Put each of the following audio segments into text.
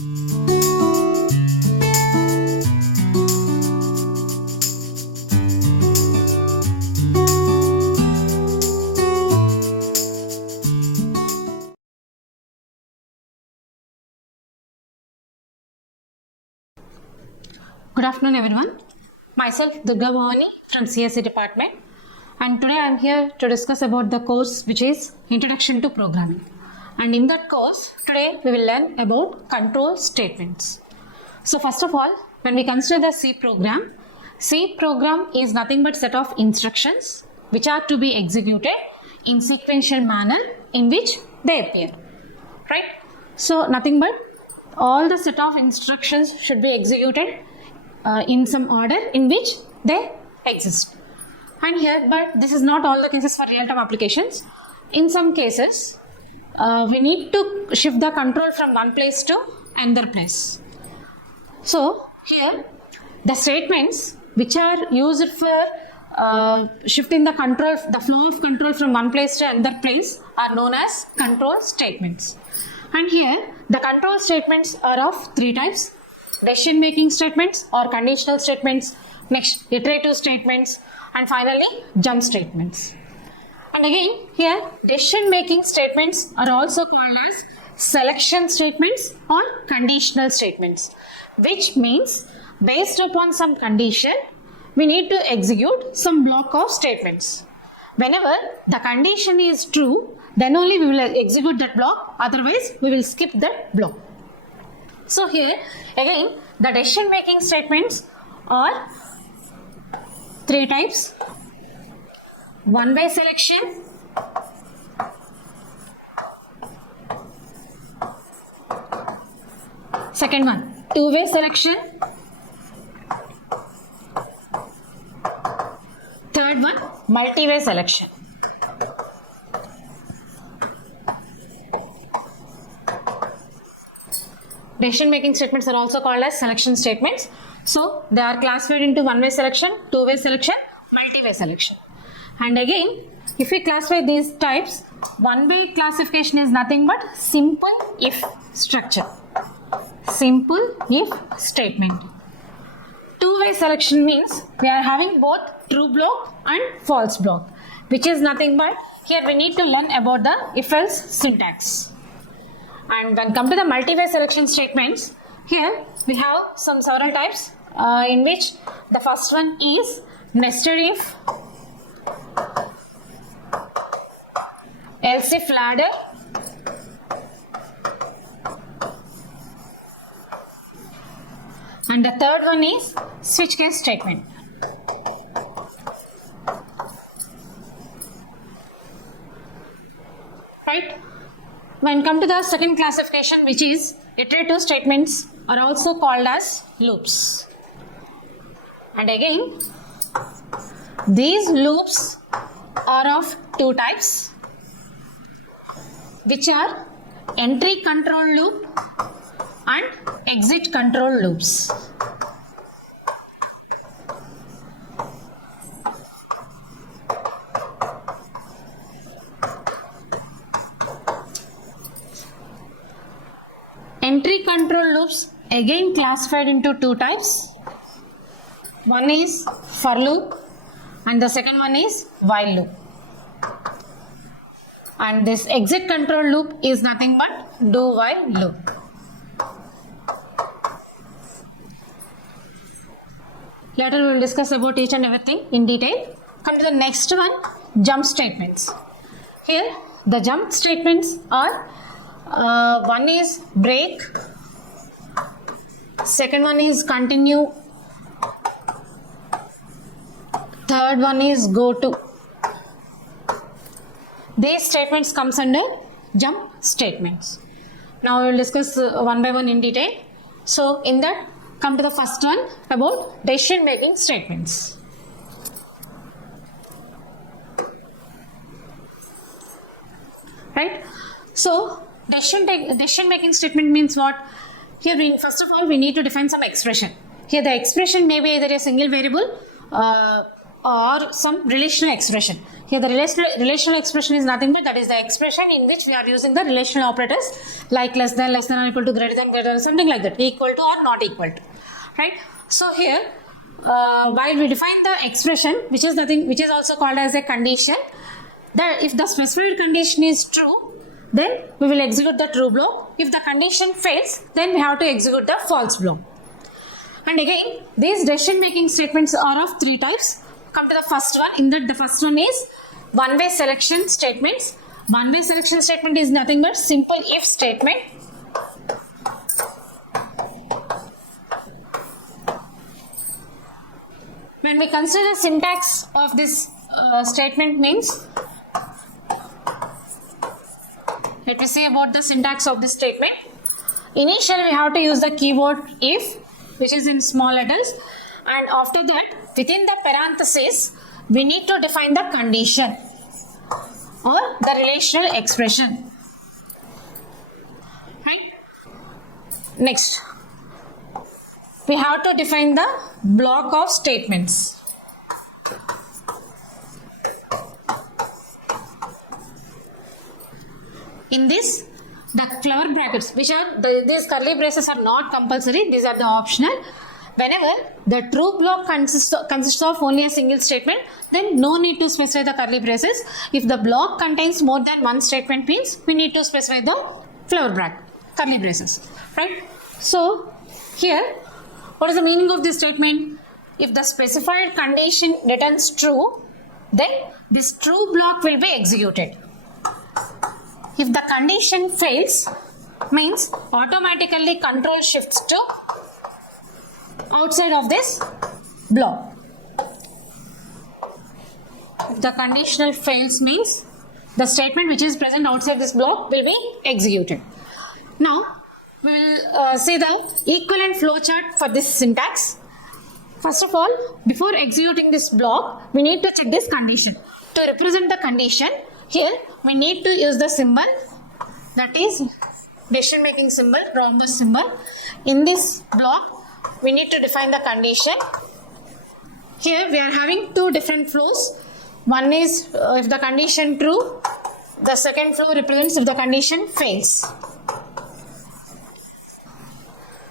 Good afternoon everyone. Myself Durga Bhavani from CSE department, and today I am here to discuss about the course which is Introduction to Programming. And in that course today we will learn about control statements. So first of all, when we consider the C program is nothing but set of instructions which are to be executed in sequential manner in which they appear, right? So nothing but all the set of instructions should be executed in some order in which they exist. And here, but this is not all the cases for real-time applications. In some cases, we need to shift the control from one place to another place. So here, the statements which are used for shifting the control, the flow of control from one place to another place are known as control statements. And here, the control statements are of three types: decision making statements or conditional statements, next iterative statements, and finally jump statements. And again here decision making statements are also called as selection statements or conditional statements, which means based upon some condition we need to execute some block of statements. Whenever the condition is true, then only we will execute that block, otherwise we will skip that block. So here again the decision making statements are three types: one-way selection, second one two-way selection, third one multi-way selection. Decision making statements are also called as selection statements. So they are classified into one-way selection, two-way selection, multi-way selection. And again, if we classify these types, one-way classification is nothing but simple if structure, simple if statement. Two-way selection means we are having both true block and false block, which is nothing but here we need to learn about the if-else syntax. And when come to the multi-way selection statements, here we have some several types in which the first one is nested if, else if ladder, and the third one is switch case statement. Right? When come to the second classification, which is iterative statements, are also called as loops. And again, these loops are of two types, which are entry control loop and exit control loops. Entry control loops again classified into two types. One is for loop and the second one is while loop. And this exit control loop is nothing but do while loop. Later we will discuss about each and everything in detail. Come to the next one, jump statements. Here the jump statements are one is break, second one is continue, third one is go to. These statements comes under jump statements. Now we will discuss one by one in detail. So in that, come to the first one about decision making statements. Right? So decision making statement means what? Here first of all we need to define some expression. Here the expression may be either a single variable or some relational expression. Here the relational expression is nothing but that is the expression in which we are using the relational operators like less than or equal to, greater than, something like that, equal to or not equal to, right? So here while we define the expression, which is also called as a condition, that if the specified condition is true, then we will execute the true block. If the condition fails, then we have to execute the false block. And again, these decision making statements are of three types. Come to the first one. In that, the first one is one-way selection statements. One-way selection statement is nothing but simple if statement. When we consider the syntax of this statement means, let me see about the syntax of this statement. Initially, we have to use the keyword if, which is in small letters, and after that, within the parenthesis, we need to define the condition or the relational expression. Right? Next, we have to define the block of statements. In this, the flower brackets, which are these curly braces are not compulsory, these are the optional. Whenever the true block consists of only a single statement, then no need to specify the curly braces. If the block contains more than one statement means, we need to specify the flower bracket, curly braces, right? So here, what is the meaning of this statement? If the specified condition returns true, then this true block will be executed. If the condition fails, means automatically control shifts to outside of this block. If the conditional fails means the statement which is present outside this block will be executed. Now, we will see the equivalent flowchart for this syntax. First of all, before executing this block, we need to check this condition. To represent the condition, here we need to use the symbol, that is decision making symbol, rhombus symbol. In this block, we need to define the condition. Here we are having two different flows. One is if the condition true, the second flow represents if the condition fails.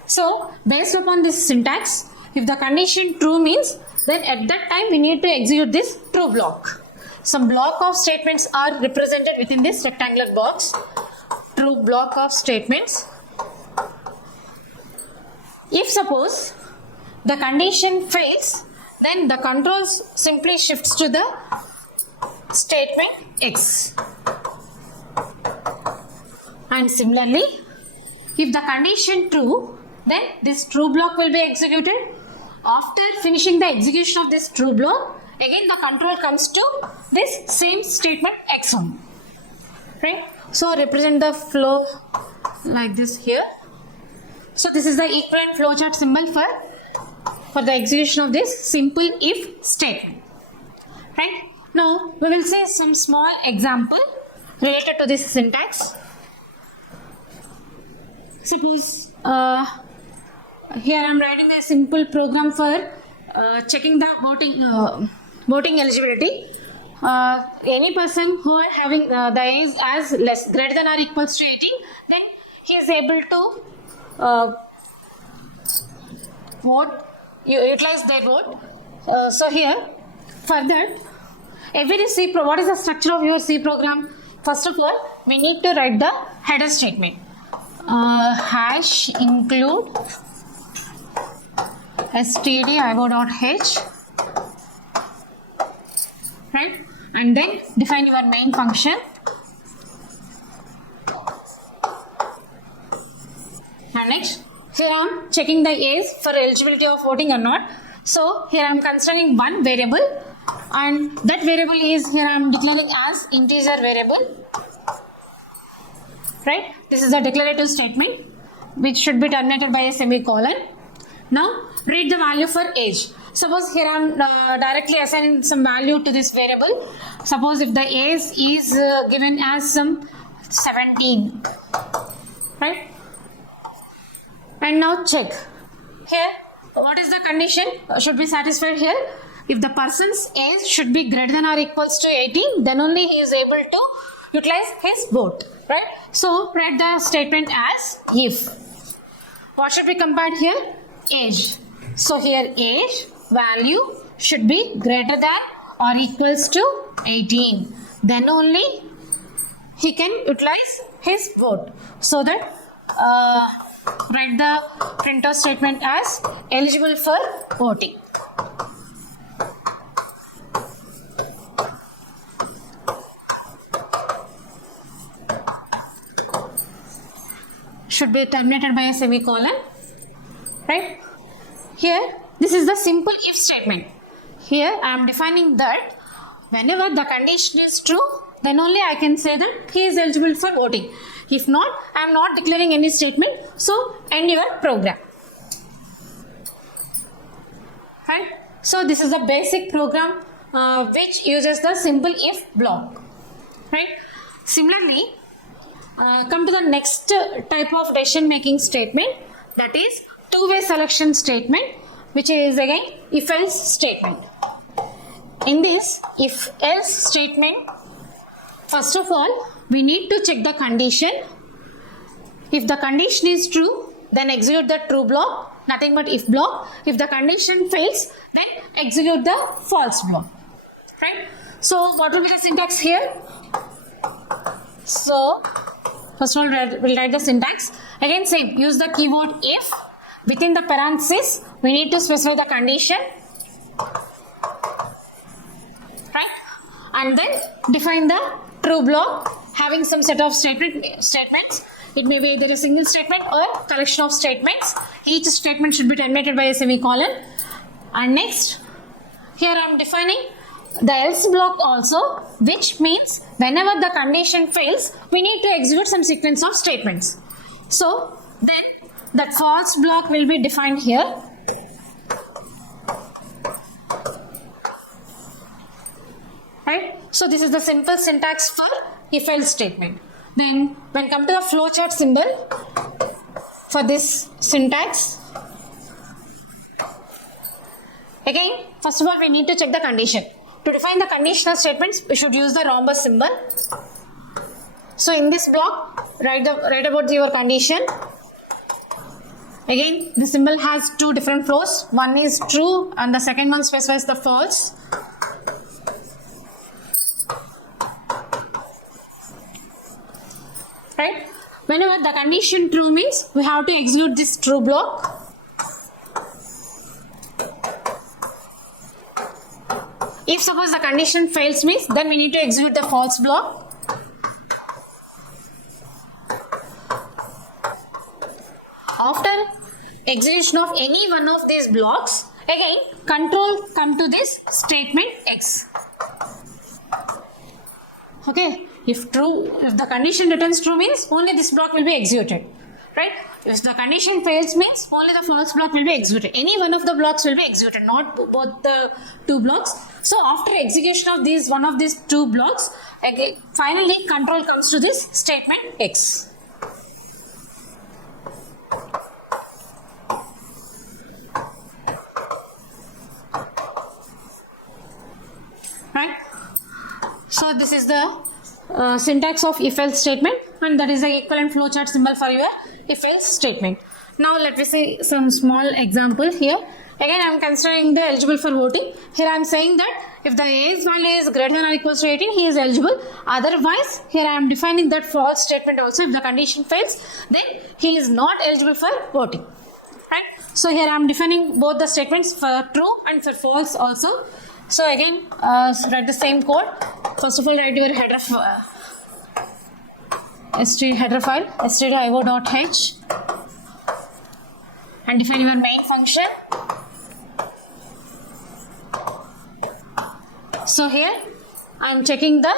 So based upon this syntax, if the condition true means, then at that time we need to execute this true block. Some block of statements are represented within this rectangular box. True block of statements. If suppose the condition fails, then the control simply shifts to the statement X. And similarly, if the condition true, then this true block will be executed. After finishing the execution of this true block, again the control comes to this same statement X1. Right? So represent the flow like this here. So this is the equivalent flowchart symbol for the execution of this simple if statement. Right? Now we will say some small example related to this syntax. Suppose here I am writing a simple program for checking the voting eligibility. Any person who are having the age as greater than or equals to 18, then he is able to vote, utilize their vote. So here, for that, what is the structure of your C program? First of all, we need to write the header statement. Hash include stdio.h, right? And then define your main function. And next, here I am checking the age for eligibility of voting or not. So here I am considering one variable, and that variable is here I am declaring as integer variable. Right? This is a declarative statement which should be terminated by a semicolon. Now read the value for age. Suppose here I am directly assigning some value to this variable. Suppose if the age is given as some 17, right? And now check. Here, what is the condition should be satisfied here? if the person's age should be greater than or equals to 18, then only he is able to utilize his vote, right? So write the statement as if. What should be compared here? Age. So here age value should be greater than or equals to 18. Then only he can utilize his vote. So that write the printer statement as eligible for voting. Should be terminated by a semicolon, right? Here, this is the simple if statement. Here, I am defining that whenever the condition is true, then only I can say that he is eligible for voting. If not, I am not declaring any statement. So, end your program. Right? So, this is the basic program which uses the simple if block. Right? Similarly, come to the next type of decision making statement, that is two-way selection statement, which is again if else statement. In this if else statement, first of all we need to check the condition. If the condition is true, then execute the true block, nothing but if block. If the condition fails, then execute the false block, right? So what will be the syntax here? So first of all we'll write the syntax. Again same, use the keyword if. Within the parenthesis we need to specify the condition, right? And then define the true block having some set of statements. It may be either a single statement or collection of statements. Each statement should be terminated by a semicolon. And next, here I am defining the else block also, which means whenever the condition fails, we need to execute some sequence of statements. So then that false block will be defined here. Right? So this is the simple syntax for if else statement. Then when come to the flowchart symbol for this syntax, again first of all we need to check the condition. To define the conditional statements, we should use the rhombus symbol. So in this block, write about your condition. Again, the symbol has two different flows. One is true and the second one specifies the false. Right? Whenever the condition true means, we have to execute this true block. If suppose the condition fails means, then we need to execute the false block. After execution of any one of these blocks, again control come to this statement X. Okay, if the condition returns true means only this block will be executed, right? If the condition fails means only the false block will be executed. Any one of the blocks will be executed, not both the two blocks. So after execution of one of these two blocks, again finally control comes to this statement X. Right? So this is the syntax of if else statement, and that is the equivalent flowchart symbol for your if else statement. Now let me see some small example here. Again I am considering the eligible for voting. Here I am saying that if the age value is greater than or equals to 18, he is eligible. Otherwise, here I am defining that false statement also. If the condition fails, then he is not eligible for voting. Right? So here I am defining both the statements for true and for false also. So again, write the same code. First of all, write your header header file stdio.io.h and define your main function. So here I am checking the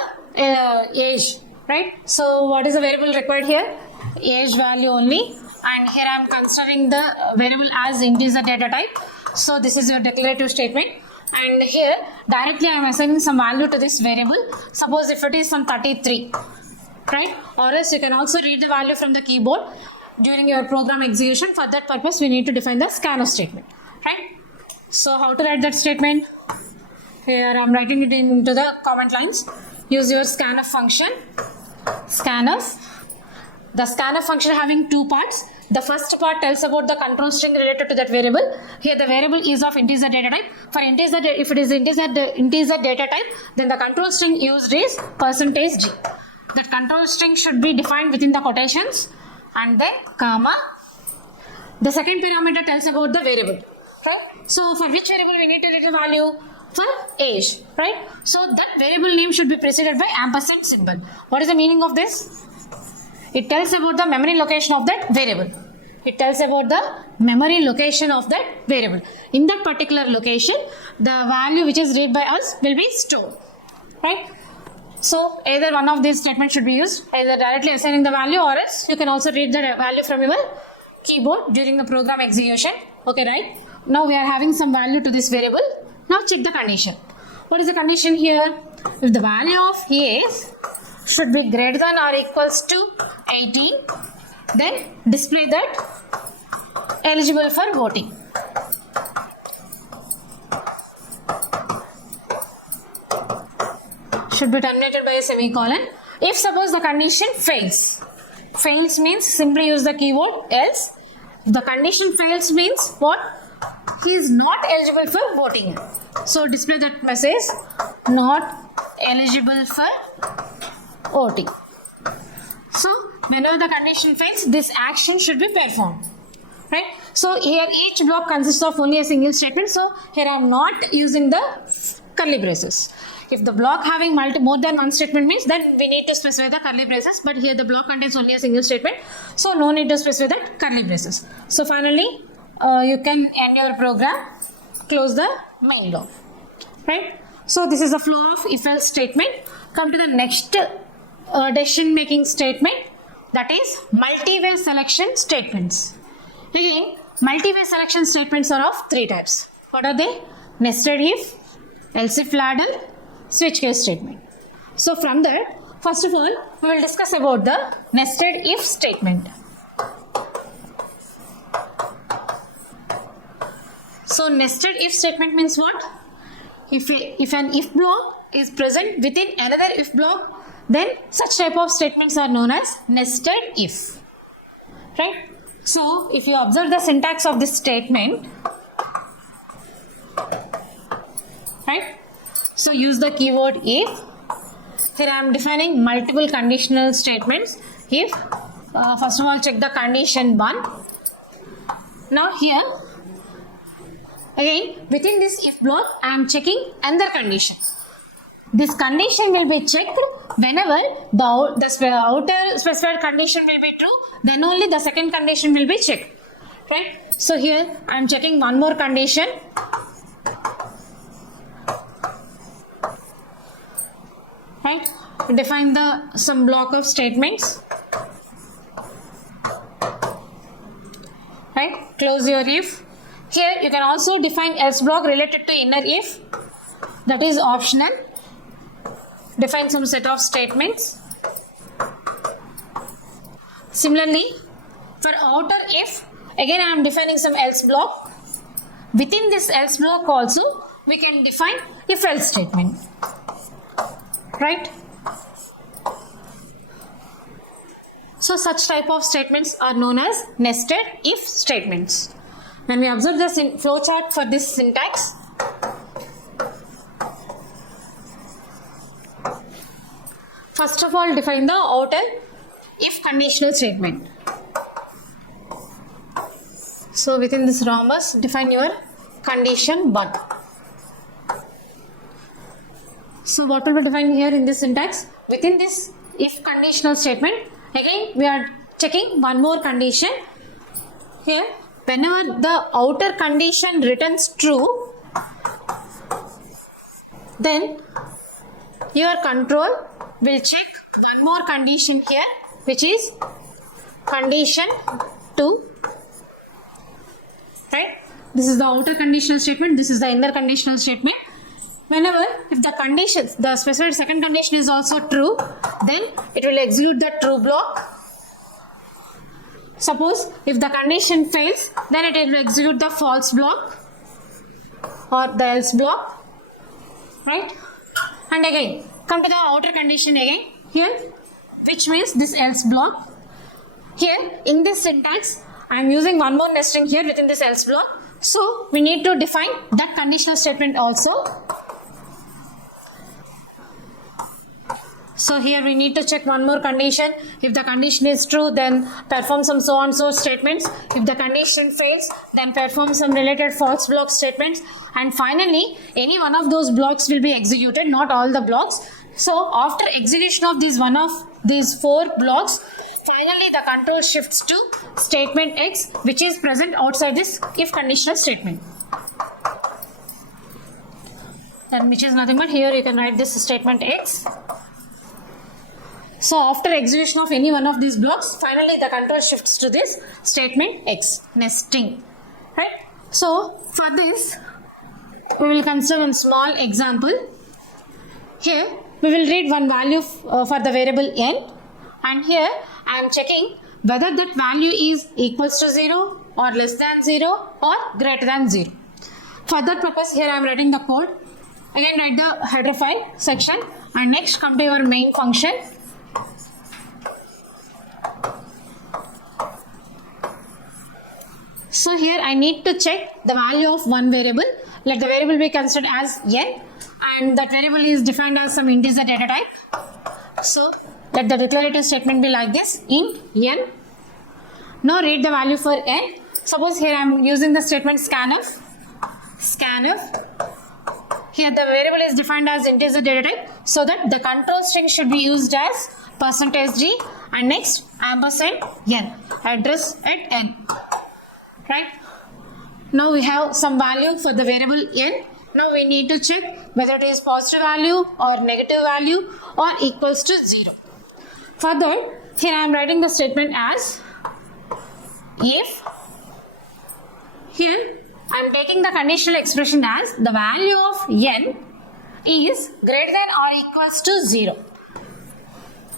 age, right? So what is the variable required here? Age value only, and here I am considering the variable as integer data type. So this is your declarative statement. And here directly I am assigning some value to this variable. Suppose if it is some 33, right? Or else you can also read the value from the keyboard during your program execution. For that purpose we need to define the scanf statement, right? So how to write that statement? Here I'm writing it into the comment lines. Use your scanf function. Scanf. The scanf function having two parts. The first part tells about the control string related to that variable. Here the variable is of integer data type. For integer, if it is integer data type, then the control string used is %g. That control string should be defined within the quotations and then comma. The second parameter tells about the variable. Right? So for which variable we need to return value? For age. Right? So that variable name should be preceded by ampersand symbol. What is the meaning of this? It tells about the memory location of that variable. It tells about the memory location of that variable. In that particular location, the value which is read by us will be stored. Right? So either one of these statements should be used, either directly assigning the value or else you can also read the value from your keyboard during the program execution. Okay, right? Now we are having some value to this variable. Now check the condition. What is the condition here? If the value of age should be greater than or equals to 18, then display that eligible for voting. Should be terminated by a semicolon. If suppose the condition fails. Fails means simply use the keyword else. The condition fails means what? He is not eligible for voting. So display that message, not eligible for voting. So whenever the condition fails, this action should be performed. Right? So here each block consists of only a single statement. So here I am not using the curly braces. If the block having more than one statement means, then we need to specify the curly braces. But here the block contains only a single statement. So no need to specify that curly braces. So finally, you can end your program, close the main block. Right? So this is the flow of if-else statement. Come to the next decision making statement, that is multi-way selection statements. Again, multi-way selection statements are of three types. What are they? Nested if, else if ladder, switch case statement. So from there, first of all, we will discuss about the nested if statement. So nested if statement means what? If an if block is present within another if block, then such type of statements are known as nested if. Right? So if you observe the syntax of this statement, right? So use the keyword if. Here I am defining multiple conditional statements. If first of all check the condition 1. Now here again within this if block I am checking another condition. This condition will be checked whenever the outer specified condition will be true, then only the second condition will be checked. Right? So here I am checking one more condition. Right? Define some block of statements. Right? Close your if. Here you can also define else block related to inner if. That is optional. Define some set of statements. Similarly, for outer if, again I am defining some else block. Within this else block also, we can define if else statement. Right? So such type of statements are known as nested if statements. When we observe the flowchart for this syntax, first of all define the outer if conditional statement. So within this rhombus define your condition 1. So what will be defined here in this syntax? Within this if conditional statement, again we are checking one more condition. Here whenever the outer condition returns true, then your control will check one more condition here, which is condition 2. Right? This is the outer conditional statement. This is the inner conditional statement. Whenever if the conditions, the specified second condition is also true, then it will execute the true block. Suppose if the condition fails, then it will execute the false block or the else block. right? And again, come to the outer condition again here, which means this else block. Here in this syntax, I am using one more nesting here within this else block. So we need to define that conditional statement also. So here we need to check one more condition. If the condition is true, then perform some so and so statements. If the condition fails, then perform some related false block statements. And finally, any one of those blocks will be executed, not all the blocks. So after execution of one of these 4 blocks, finally the control shifts to statement X, which is present outside this if conditional statement. And which is nothing but here you can write this statement X. So after execution of any one of these blocks, finally the control shifts to this statement X, nesting, right? So for this, we will consider one small example. Here we will read one value for the variable n, and here I am checking whether that value is equals to 0 or less than 0 or greater than 0. For that purpose, here I am writing the code. Again, write the header file section, and next come to your main function. So here I need to check the value of one variable. Let the variable be considered as n, and that variable is defined as some integer data type. So let the declarative statement be like this: int n. Now read the value for n. Suppose here I am using the statement scanf. Here the variable is defined as integer data type, so that the control string should be used as %g and next ampersand n, address at n. Right? Now we have some value for the variable n. Now we need to check whether it is positive value or negative value or equals to 0. For that, here I am writing the statement as if. Here I am taking the conditional expression as the value of n is greater than or equals to 0.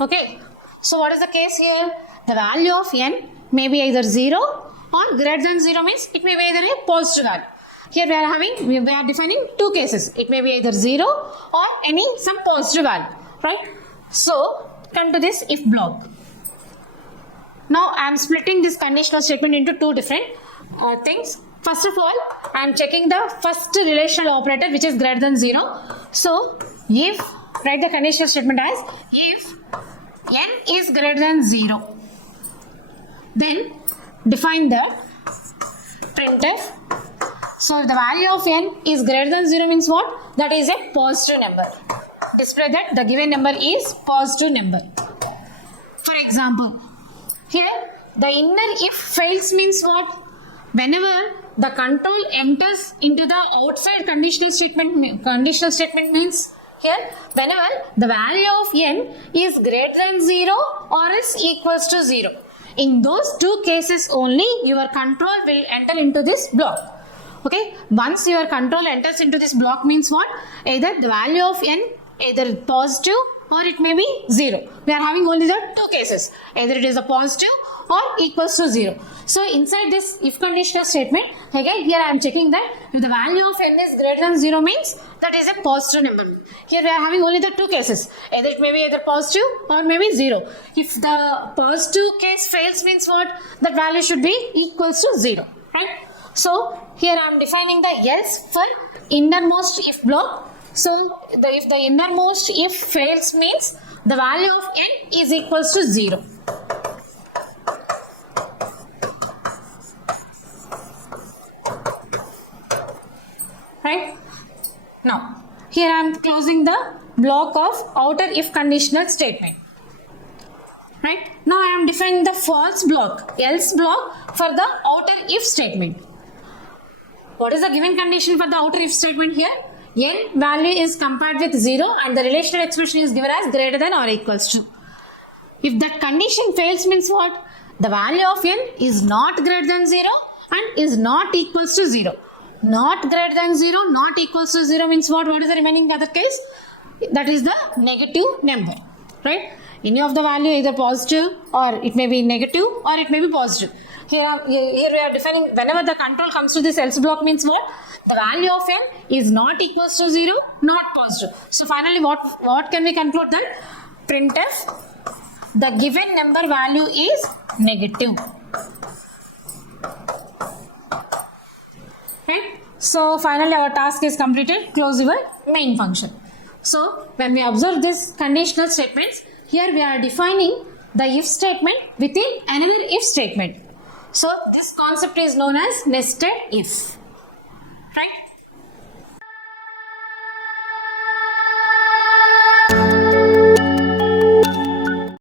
Okay. So what is the case here? The value of n may be either 0 or greater than 0, means it may be either a positive value. Here we are defining 2 cases. It may be either 0 or some positive value, right? So come to this if block. Now I am splitting this conditional statement into 2 different things. First of all, I am checking the first relational operator, which is greater than 0. So if, write the conditional statement as if n is greater than 0, then define the printf. So if the value of n is greater than 0 means what? That is a positive number. Display that the given number is positive number. For example, here the inner if fails means what? Whenever the control enters into the outside conditional statement means here whenever the value of n is greater than 0 or is equals to 0. In those 2 cases only your control will enter into this block. Okay, once your control enters into this block means what? Either the value of n either positive or it may be 0. We are having only the 2 cases. Either it is a positive or equals to 0. So inside this if conditional statement, again here I am checking that if the value of n is greater than 0 means that is a positive number. Here we are having only the 2 cases. Either it may be either positive or maybe 0. If the positive case fails means what? That value should be equals to 0. Right? So here I am defining the else for innermost if block. So if the innermost if fails means the value of n is equals to 0. Right? Now, here I am closing the block of outer if conditional statement. Right? Now I am defining the false block, else block for the outer if statement. What is the given condition for the outer if statement here? N value is compared with 0 and the relational expression is given as greater than or equals to. If that condition fails means what? The value of n is not greater than 0 and is not equals to 0. Not greater than 0, not equals to 0 means what? What is the remaining other case? That is the negative number, right? Any of the value either positive or it may be negative or it may be positive. Here we are defining whenever the control comes to this else block means what? The value of n is not equals to 0, not positive. So finally what can we conclude then? Printf, the given number value is negative. Right? So finally our task is completed. Close your main function. So when we observe this conditional statements, here we are defining the if statement within another if statement. So this concept is known as nested if. Right?